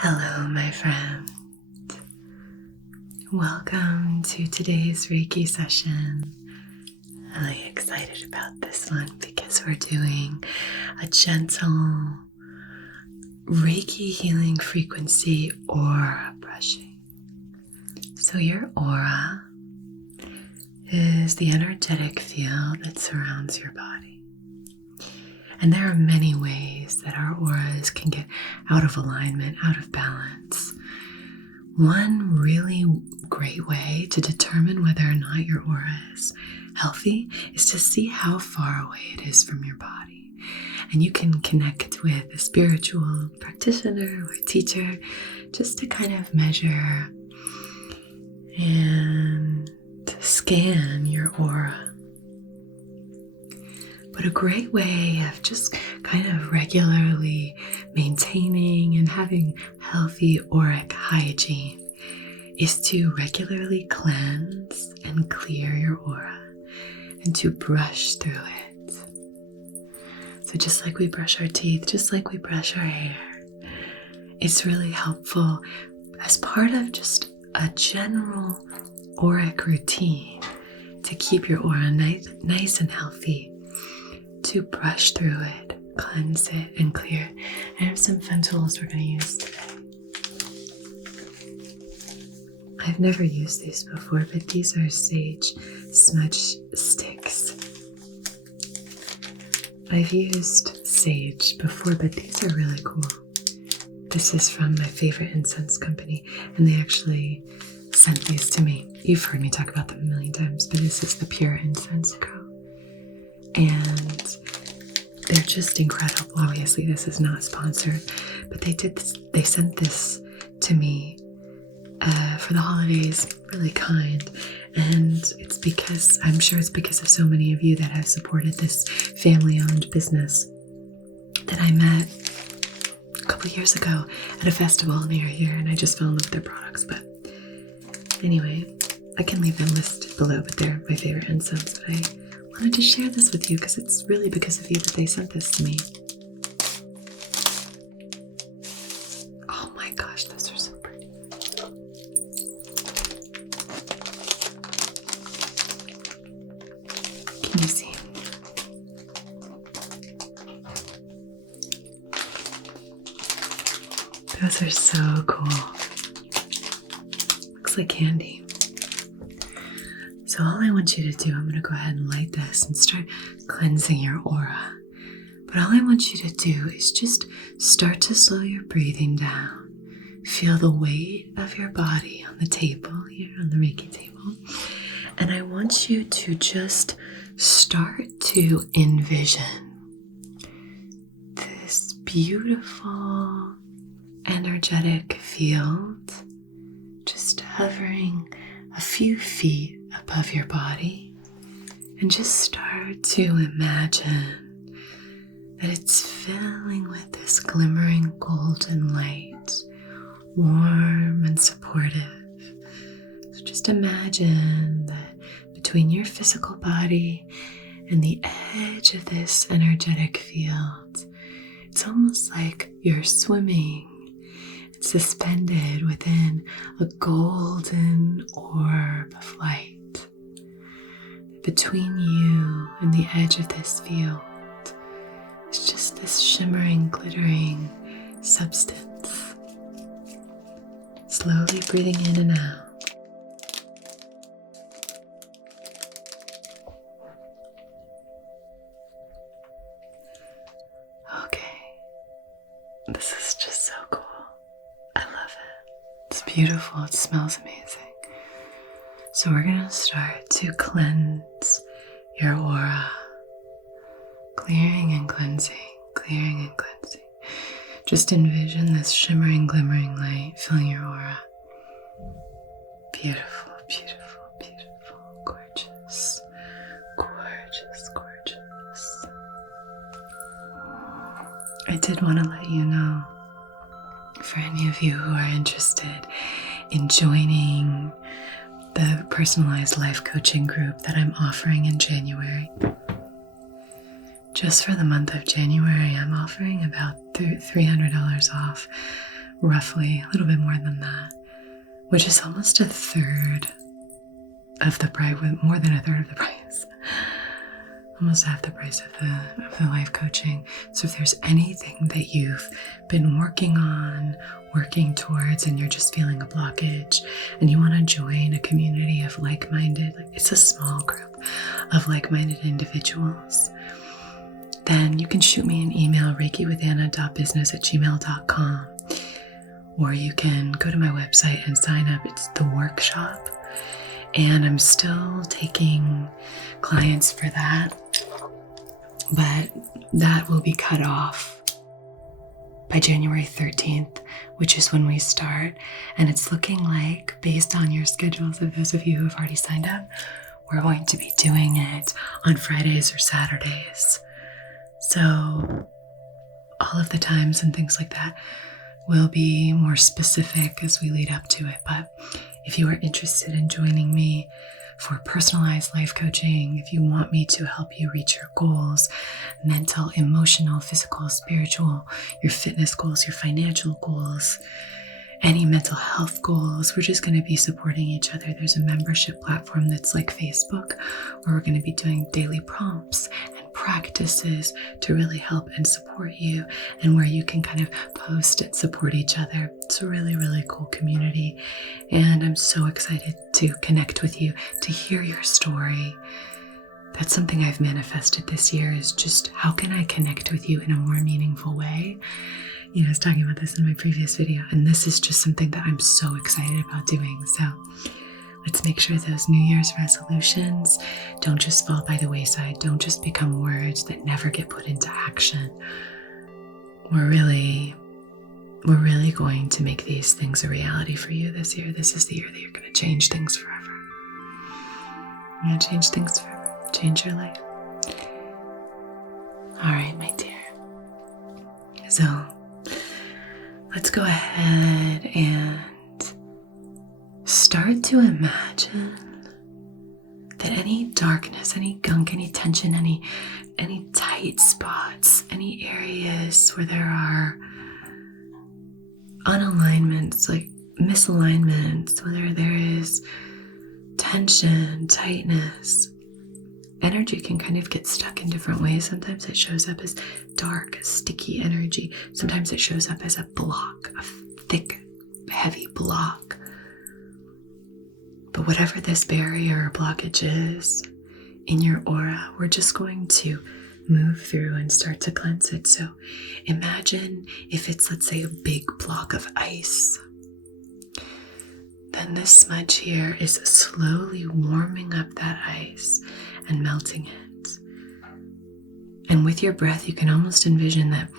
Hello, my friend. Welcome to today's Reiki session. I'm really excited about this one because we're doing a gentle Reiki healing frequency aura brushing. So your aura is the energetic field that surrounds your body. And there are many ways that our auras can get out of alignment, out of balance. One really great way to determine whether or not your aura is healthy is to see how far away it is from your body. And you can connect with a spiritual practitioner or teacher just to kind of measure and scan your aura. But a great way of just kind of regularly maintaining and having healthy auric hygiene is to regularly cleanse and clear your aura and to brush through it. So just like we brush our teeth, just like we brush our hair, it's really helpful as part of just a general auric routine to keep your aura nice and healthy, to brush through it, cleanse it, and clear it. I have some fun tools we're going to use today. I've never used these before, but these are sage smudge sticks. I've used sage before, but these are really cool. This is from my favorite incense company, and they actually sent these to me. You've heard me talk about them a million times, but this is the Pure Incense Co. And they're just incredible. Obviously, this is not sponsored, but they sent this to me for the holidays, really kind. And I'm sure it's because of so many of you that have supported this family-owned business that I met a couple years ago at a festival near here, and I just fell in love with their products. But anyway, I can leave them listed below, but they're my favorite incense. But I wanted to share this with you because it's really because of you that they sent this to me. Oh my gosh, those are so pretty. Can you see? Those are so cool. Looks like candy. So all I want you to do, I'm going to go ahead and light this and start cleansing your aura. But all I want you to do is just start to slow your breathing down. Feel the weight of your body on the table, here on the Reiki table. And I want you to just start to envision this beautiful, energetic field just hovering a few feet above your body, and just start to imagine that it's filling with this glimmering golden light, warm and supportive. So just imagine that between your physical body and the edge of this energetic field, it's almost like you're swimming, suspended within a golden orb of light. Between you and the edge of this field is just this shimmering, glittering substance. Slowly breathing in and out. Okay, this is just so cool. I love it. It's beautiful. It smells amazing. So we're going to start to cleanse your aura. Clearing and cleansing, clearing and cleansing. Just envision this shimmering, glimmering light filling your aura. Beautiful, beautiful, beautiful. Gorgeous, gorgeous, gorgeous. I did want to let you know, for any of you who are interested in joining the personalized life coaching group that I'm offering in January. Just for the month of January, I'm offering about $300 off roughly, a little bit more than that, which is almost a third of the price, more than a third of the price. Almost half the price of the life coaching. So if there's anything that you've been working on, working towards, and you're just feeling a blockage and you want to join a community of like-minded, it's a small group of like-minded individuals, then you can shoot me an email, reikiwithanna.business @gmail.com, or you can go to my website and sign up. It's the workshop, and I'm still taking clients for that, but that will be cut off by January 13th, which is when we start. And it's looking like, based on your schedules of those of you who have already signed up, we're going to be doing it on Fridays or Saturdays. So all of the times and things like that will be more specific as we lead up to it. But if you are interested in joining me for personalized life coaching, if you want me to help you reach your goals, mental, emotional, physical, spiritual, your fitness goals, your financial goals, any mental health goals, we're just going to be supporting each other. There's a membership platform that's like Facebook, where we're going to be doing daily prompts and practices to really help and support you, and where you can kind of post and support each other. It's a really, really cool community, and I'm so excited to connect with you, to hear your story. That's something I've manifested this year, is just how can I connect with you in a more meaningful way? I was talking about this in my previous video, and this is just something that I'm so excited about doing. So let's make sure those New Year's resolutions don't just fall by the wayside, don't just become words that never get put into action. We're really going to make these things a reality for you this year. This is the year that you're going to change things forever. You're going to change things forever. Change your life. All right, my dear. So let's go ahead and start to imagine that any darkness, any gunk, any tension, any tight spots, any areas where there are unalignments, like misalignments, whether there is tension, tightness, energy can kind of get stuck in different ways. Sometimes it shows up as dark, sticky energy. Sometimes it shows up as a block, a thick, heavy block. But whatever this barrier or blockage is in your aura, we're just going to move through and start to cleanse it. So imagine if it's, let's say, a big block of ice. Then this smudge here is slowly warming up that ice and melting it. And with your breath, you can almost envision that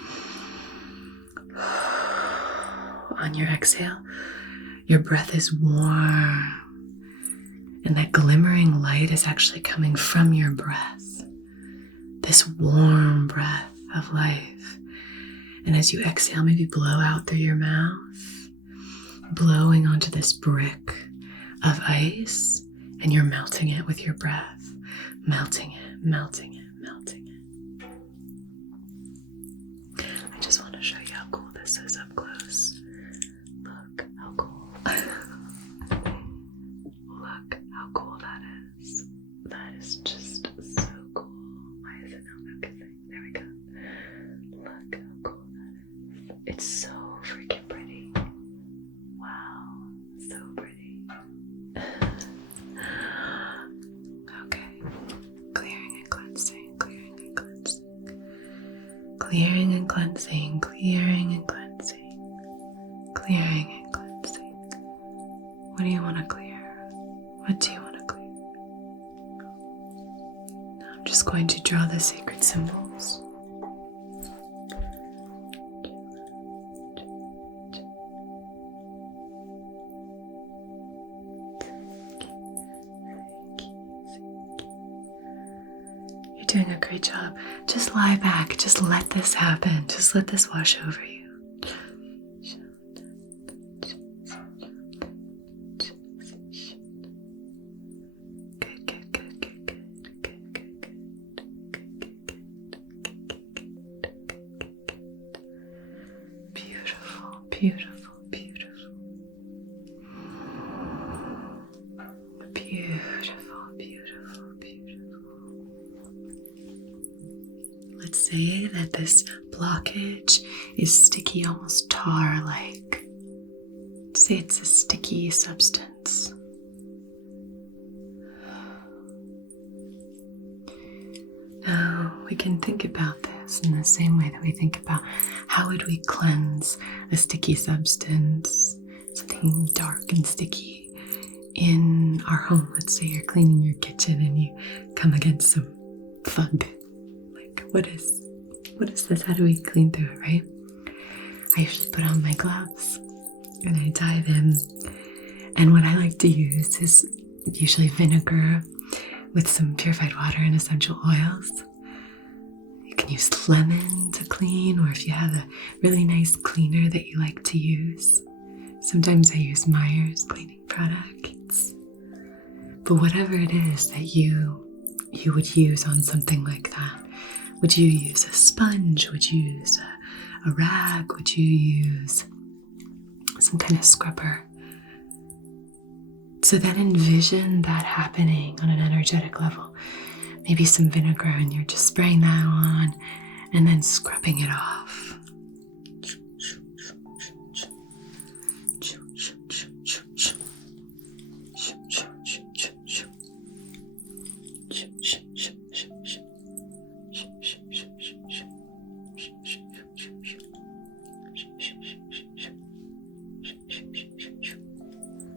on your exhale, your breath is warm. And that glimmering light is actually coming from your breath. This warm breath of life. And as you exhale, maybe blow out through your mouth, blowing onto this brick of ice, and you're melting it with your breath. Melting it, melting it, melting it. I just want to show you how cool this is up close. Look how cool. Look how cool that is. That is just so cool. Why is it not focusing? There we go. Look how cool that is. It's so freaking pretty. Wow, so pretty. Okay. Clearing and cleansing, clearing and cleansing. Clearing and cleansing, clearing and cleansing. Clearing and cleansing. What do you want to clear? What do you want to clear? Now I'm just going to draw the sacred symbols. Doing a great job. Just lie back. Just let this happen. Just let this wash over you. Good, good, good, good, good, good, good, good. Beautiful, beautiful. this blockage is sticky, almost tar-like. Say it's a sticky substance. Now we can think about this in the same way that we think about how would we cleanse a sticky substance, something dark and sticky in our home. Let's say you're cleaning your kitchen and you come against some fug. Like, what is this? How do we clean through it, right? I usually put on my gloves and I dive in. And what I like to use is usually vinegar with some purified water and essential oils. You can use lemon to clean, or if you have a really nice cleaner that you like to use. Sometimes I use Meyer's cleaning products. But whatever it is that you would use on something like that, would you use a sponge? Would you use a rag? Would you use some kind of scrubber? So then envision that happening on an energetic level. Maybe some vinegar and you're just spraying that on and then scrubbing it off.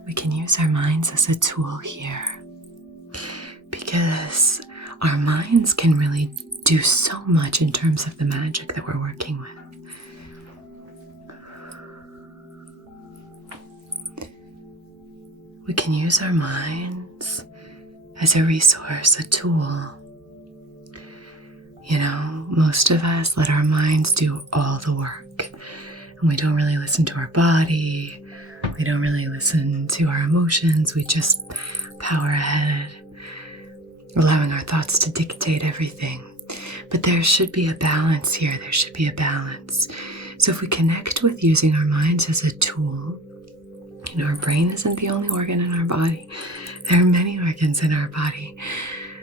We can use our minds as a tool here because our minds can really do so much in terms of the magic that we're working with. We can use our minds as a resource, a tool. You know, most of us let our minds do all the work, and we don't really listen to our body. We don't really listen to our emotions. We just power ahead, allowing our thoughts to dictate everything. But there should be a balance here. There should be a balance. So if we connect with using our minds as a tool, you know, our brain isn't the only organ in our body. There are many organs in our body,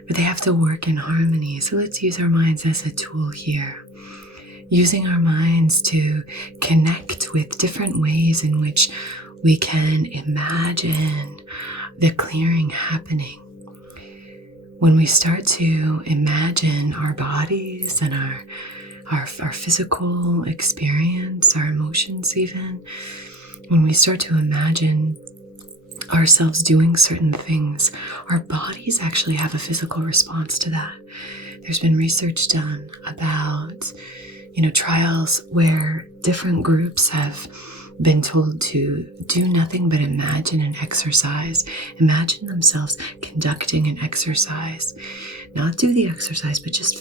but they have to work in harmony. So let's use our minds as a tool here. Using our minds to connect with different ways in which we can imagine the clearing happening. When we start to imagine our bodies and our physical experience, our emotions even, when we start to imagine ourselves doing certain things, our bodies actually have a physical response to that. There's been research done about, you know, trials where different groups have been told to do nothing but imagine an exercise. Imagine themselves conducting an exercise. Not do the exercise, but just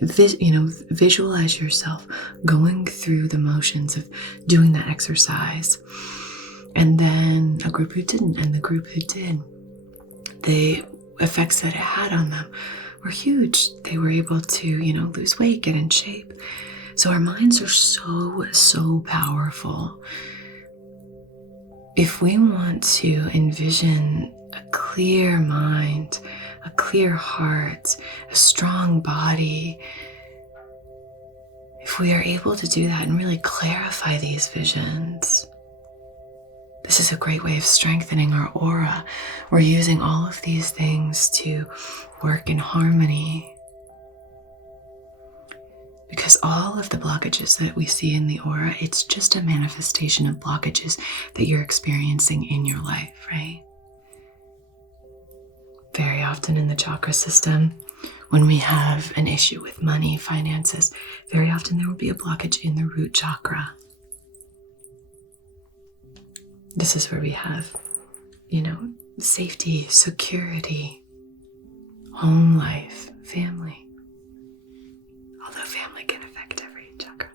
visualize yourself going through the motions of doing that exercise. And then a group who didn't, and the group who did, the effects that it had on them were huge. They were able to, you know, lose weight, get in shape. So our minds are so powerful. If we want to envision a clear mind, a clear heart, a strong body, if we are able to do that and really clarify these visions, this is a great way of strengthening our aura. We're using all of these things to work in harmony. Because all of the blockages that we see in the aura, it's just a manifestation of blockages that you're experiencing in your life, right? Very often in the chakra system, when we have an issue with money, finances, very often there will be a blockage in the root chakra. This is where we have, you know, safety, security, home life, family. Although family can affect every chakra.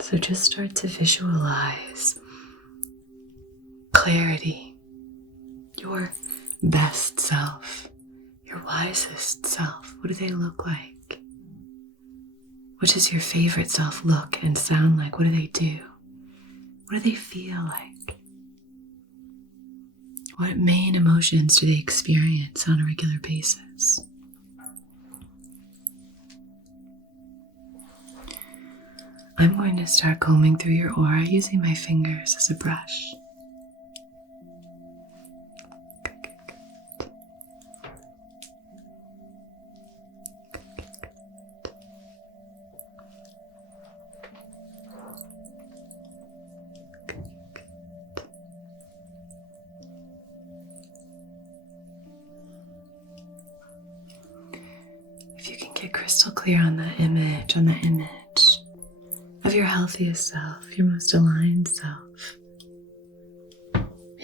So just start to visualize clarity, your best self, your wisest self. What do they look like? What does your favorite self look and sound like? What do they do? What do they feel like? What main emotions do they experience on a regular basis? I'm going to start combing through your aura using my fingers as a brush. If you can get crystal clear on the image of your healthiest self, your most aligned self.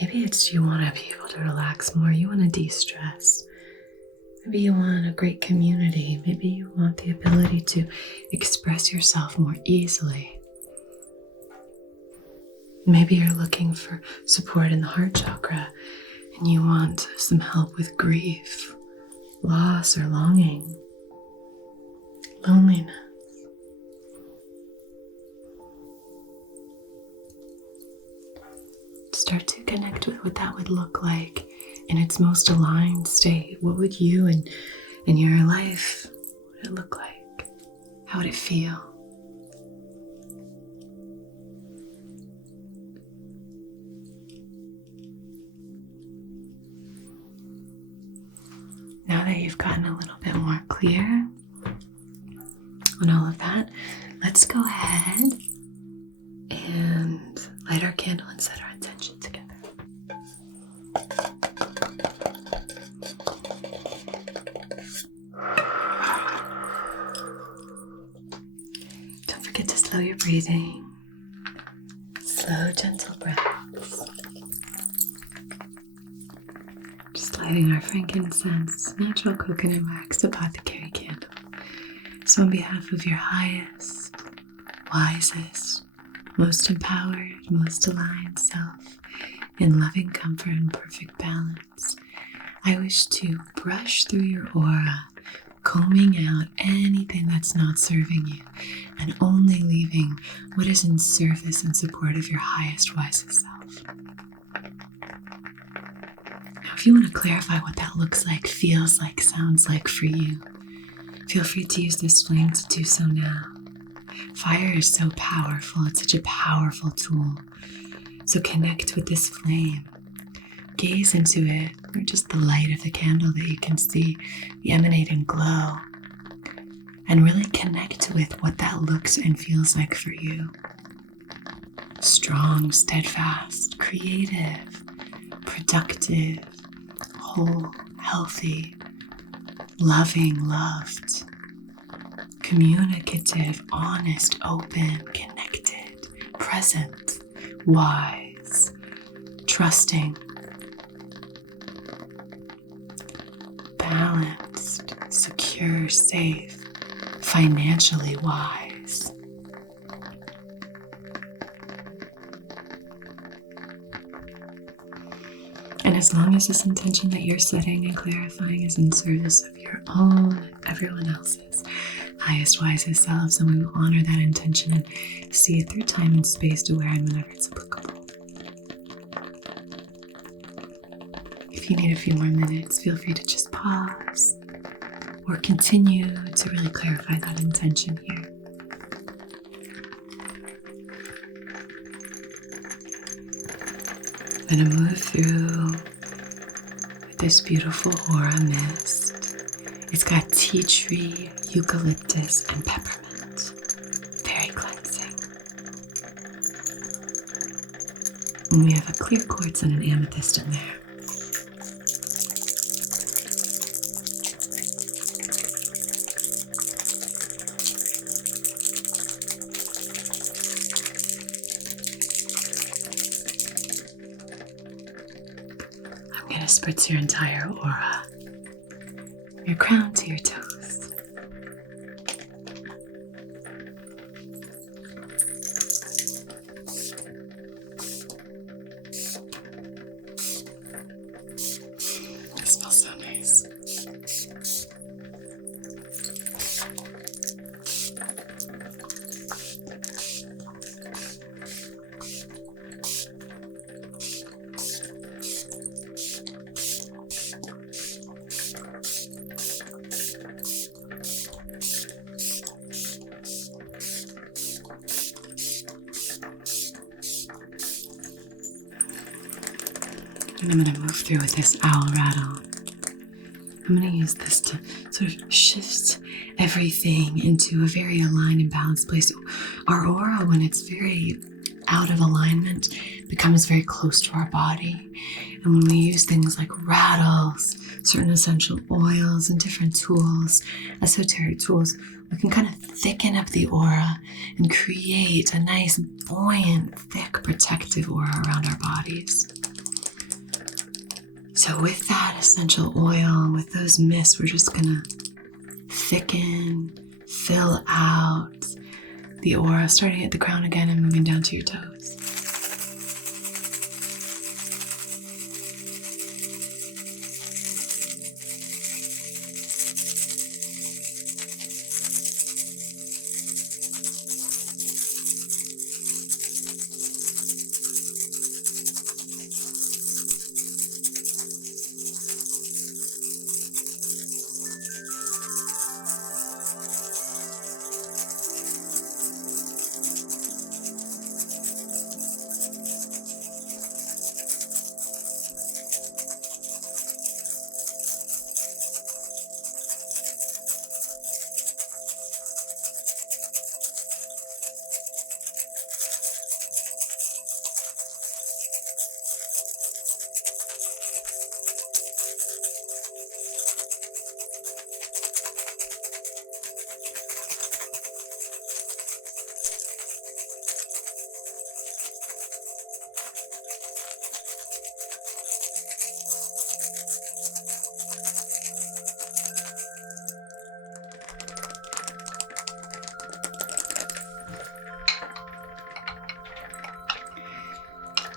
Maybe it's you want to be able to relax more, you want to de-stress. Maybe you want a great community. Maybe you want the ability to express yourself more easily. Maybe you're looking for support in the heart chakra and you want some help with grief, loss, or longing, loneliness. Start to connect with what that would look like in its most aligned state. What would you in your life, what would it look like? How would it feel? Now that you've gotten a little bit more clear on all of that, let's go ahead and light our candle and set our intention together. Don't forget to slow your breathing. Slow, gentle breaths. Just lighting our frankincense, natural coconut wax, apothecary candle. So on behalf of your highest, wisest, most empowered, most aligned self, in loving comfort and perfect balance, I wish to brush through your aura, combing out anything that's not serving you, and only leaving what is in service and support of your highest, wisest self. Now, if you want to clarify what that looks like, feels like, sounds like for you, feel free to use this flame to do so now. Fire is so powerful. It's such a powerful tool. So connect with this flame. Gaze into it, or just the light of the candle that you can see, the emanating glow. And really connect with what that looks and feels like for you. Strong, steadfast, creative, productive, whole, healthy, loving, loved, communicative, honest, open, connected, present, wise, trusting, balanced, secure, safe, financially wise. And as long as this intention that you're setting and clarifying is in service of your own and everyone else's highest, wisest selves, and we will honor that intention and see it through time and space to where and whenever it's applicable. If you need a few more minutes, feel free to just pause or continue to really clarify that intention here. I'm going to move through with this beautiful aura mist. It's got tea tree, eucalyptus, and peppermint. Very cleansing. And we have a clear quartz and an amethyst in there. I'm going to spritz your entire aura, your crown to your toes. It smells so nice. And I'm going to move through with this owl rattle. I'm going to use this to sort of shift everything into a very aligned and balanced place. Our aura, when it's very out of alignment, becomes very close to our body. And when we use things like rattles, certain essential oils, and different tools, esoteric tools, we can kind of thicken up the aura and create a nice, buoyant, thick, protective aura around our bodies. So with that essential oil, with those mists, we're just gonna thicken, fill out the aura, starting at the crown again and moving down to your toes.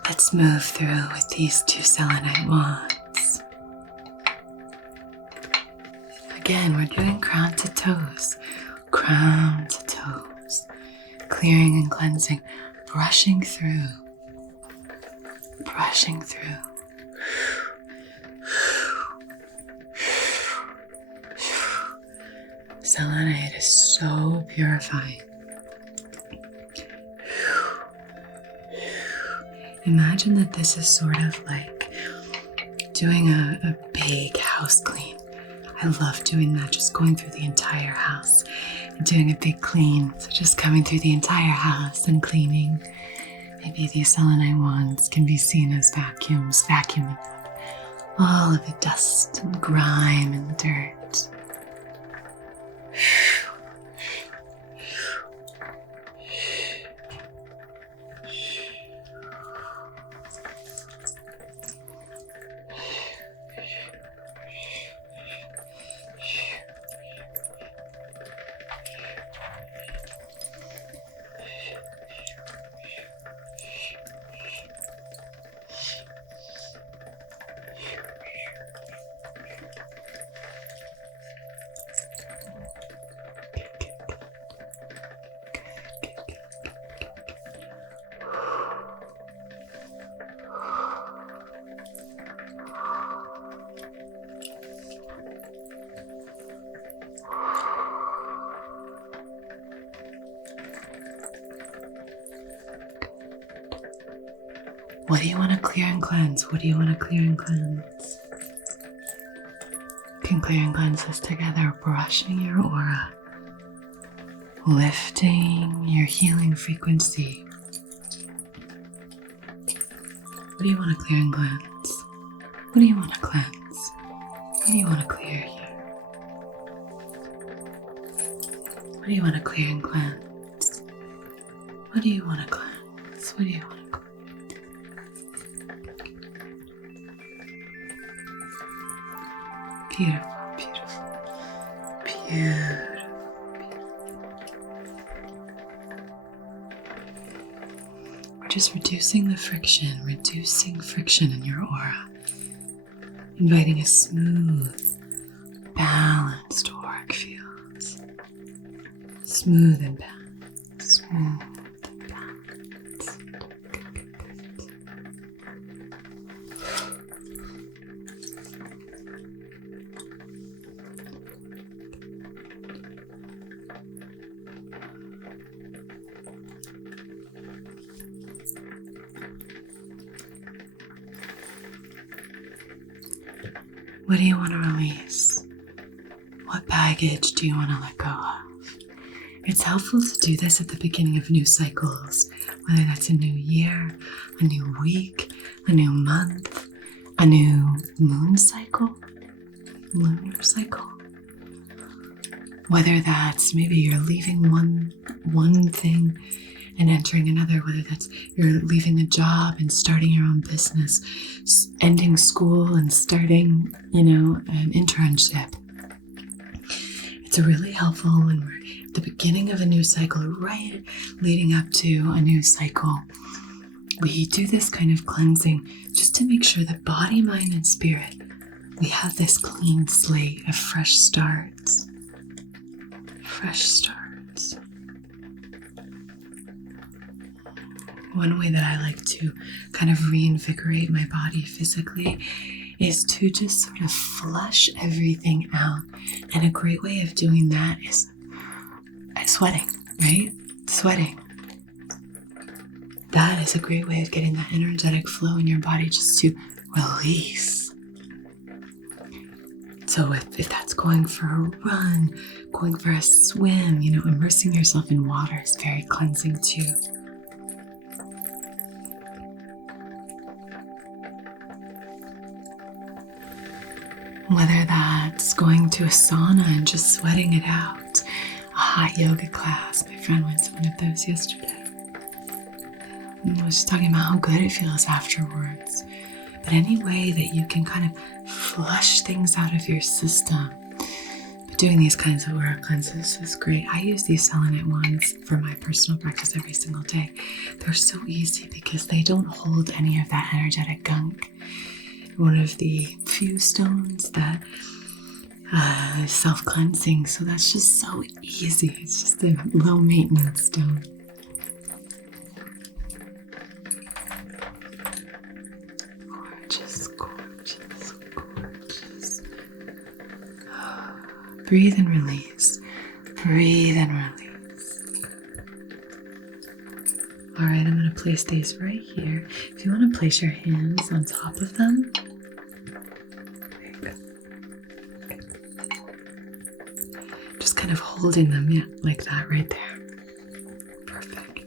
Let's move through with these 2 selenite wands. Again, we're doing crown to toes, clearing and cleansing, brushing through. Selenite is so purifying. Imagine that this is sort of like doing a big house clean. I love doing that, just going through the entire house and doing a big clean. So just coming through the entire house and cleaning. Maybe these selenite wands can be seen as vacuums, vacuuming all of the dust and grime and dirt. What do you want to clear and cleanse? What do you want to clear and cleanse? You can clear and cleanse this together, brushing your aura, lifting your healing frequency. What do you want to clear and cleanse? What do you want to cleanse? What do you want to clear here? What do you want to clear and cleanse? What do you want to cleanse? What do you want to cleanse? Beautiful, beautiful, beautiful. We're just reducing friction in your aura, inviting a smooth, balanced auric field. Smooth and balanced, smooth and balanced. What do you want to release? What baggage do you want to let go of? It's helpful to do this at the beginning of new cycles, whether that's a new year, a new week, a new month, a new moon cycle, lunar cycle. Whether that's maybe you're leaving one thing and entering another, whether that's you're leaving a job and starting your own business, ending school and starting, an internship. It's really helpful when we're at the beginning of a new cycle, right leading up to a new cycle. We do this kind of cleansing just to make sure that body, mind, and spirit, we have this clean slate of fresh starts. Fresh starts. One way that I like to kind of reinvigorate my body physically is to just sort of flush everything out. And a great way of doing that is sweating, right? Sweating. That is a great way of getting that energetic flow in your body just to release. So if that's going for a run, going for a swim, immersing yourself in water is very cleansing too. Whether that's going to a sauna and just sweating it out, a hot yoga class. My friend went to one of those yesterday. And I was just talking about how good it feels afterwards. But any way that you can kind of flush things out of your system. But doing these kinds of aura cleanses is great. I use these selenite ones for my personal practice every single day. They're so easy because they don't hold any of that energetic gunk. One of the few stones that is self-cleansing, so that's just so easy. It's just a low-maintenance stone. Gorgeous, gorgeous, gorgeous. Breathe and release. Breathe and release. All right, I'm going to place these right here. If you want to place your hands on top of them, there you go. Okay. Just kind of holding them, like that right there. Perfect.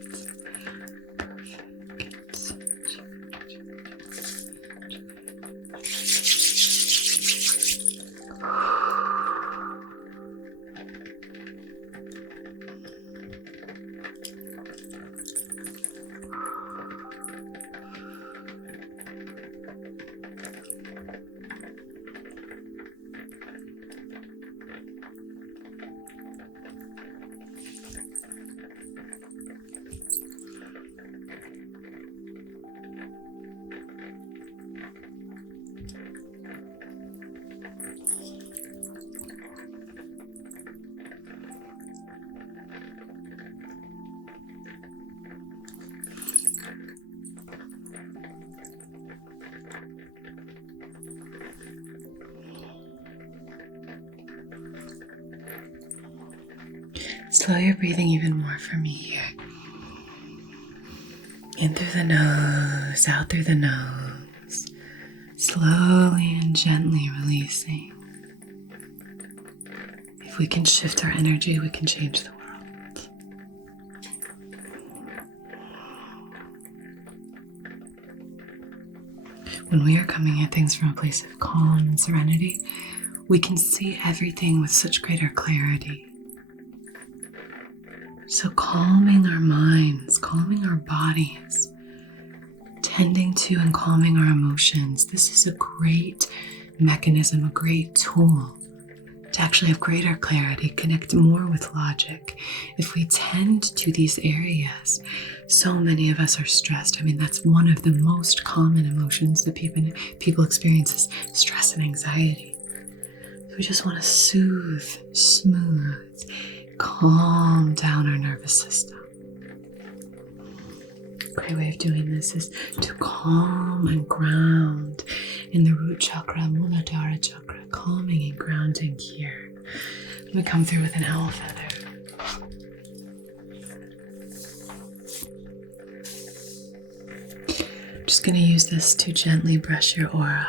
Slow your breathing even more for me here. In through the nose, out through the nose. Slowly and gently releasing. If we can shift our energy, we can change the world. When we are coming at things from a place of calm and serenity, we can see everything with such greater clarity. So calming our minds, calming our bodies, tending to and calming our emotions. This is a great mechanism, a great tool to actually have greater clarity, connect more with logic. If we tend to these areas, so many of us are stressed. I mean, that's one of the most common emotions that people experience is stress and anxiety. So we just want to soothe, smooth, calm down our nervous system. A great way of doing this is to calm and ground in the root chakra, Muladhara chakra, calming and grounding here. We come through with an owl feather. Just going to use this to gently brush your aura.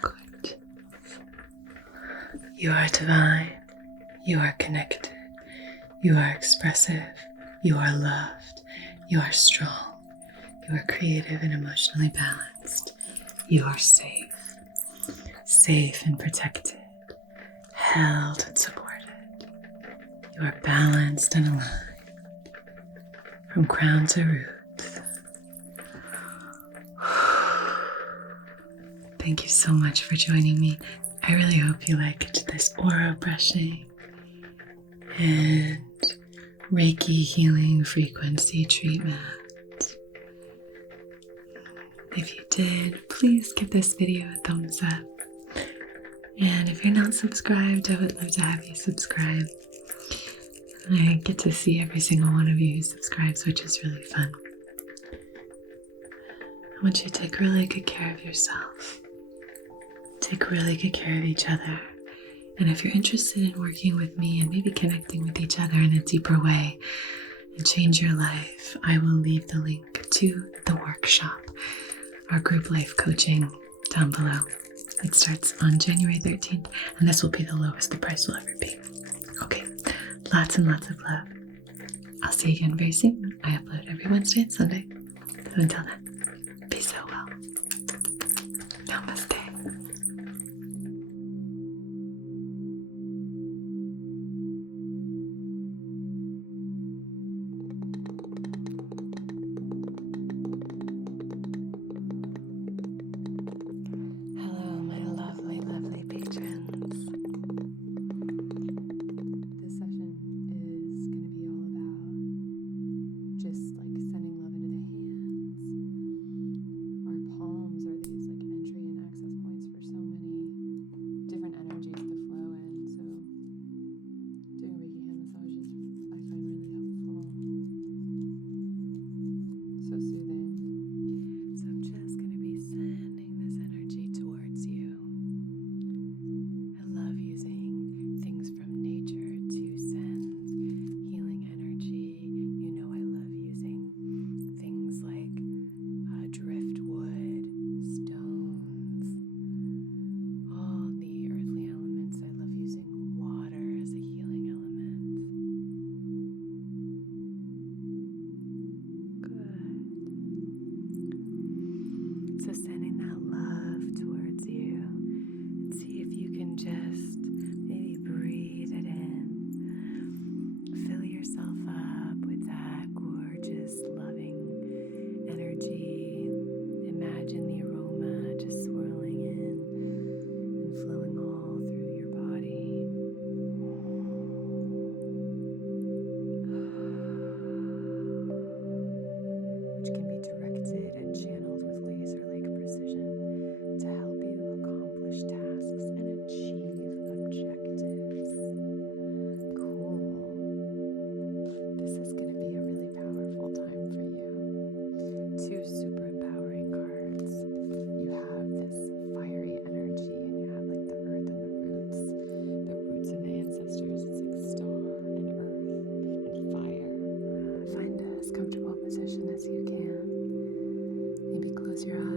Good. You are divine. You are connected. You are expressive. You are loved. You are strong. You are creative and emotionally balanced. You are safe. Safe and protected. Held and supported. You are balanced and aligned. From crown to roots. Thank you so much for joining me. I really hope you liked this aura brushing and Reiki healing frequency treatment. If you did, please give this video a thumbs up. And if you're not subscribed, I would love to have you subscribe. I get to see every single one of you who subscribes, which is really fun. I want you to take really good care of yourself. Take really good care of each other. And if you're interested in working with me and maybe connecting with each other in a deeper way and change your life, I will leave the link to the workshop, our group life coaching, down below. It starts on January 13th, and this will be the lowest the price will ever be. Okay, lots and lots of love. I'll see you again very soon. I upload every Wednesday and Sunday. So until then, be so well. Namaste. Hello, my lovely, lovely patrons. This session is going to be all about just like sending love into the hands. Our palms are these like entry and access points for so many different energies to flow in. So doing Reiki hand massages I find really helpful. So soothing. So I'm just going to be sending this energy towards you. I love using things from nature to send healing energy. You know I love using things like driftwood, stones, all the earthly elements. I love using water as a healing element. Good. So sending that love towards you, and see if you can just maybe breathe it in. Fill yourself up with that gorgeous, loving energy. Imagine the aroma just swirling in and flowing all through your body. Which can be directed and channeled with laser-like precision to help you accomplish tasks and achieve objectives. Cool. This is going to be a really powerful time for you. 2 super empowering cards. You have this fiery energy, and you have like the earth and the roots and the ancestors. It's like star and earth and fire. Find as comfortable a position as you can. Maybe close your eyes.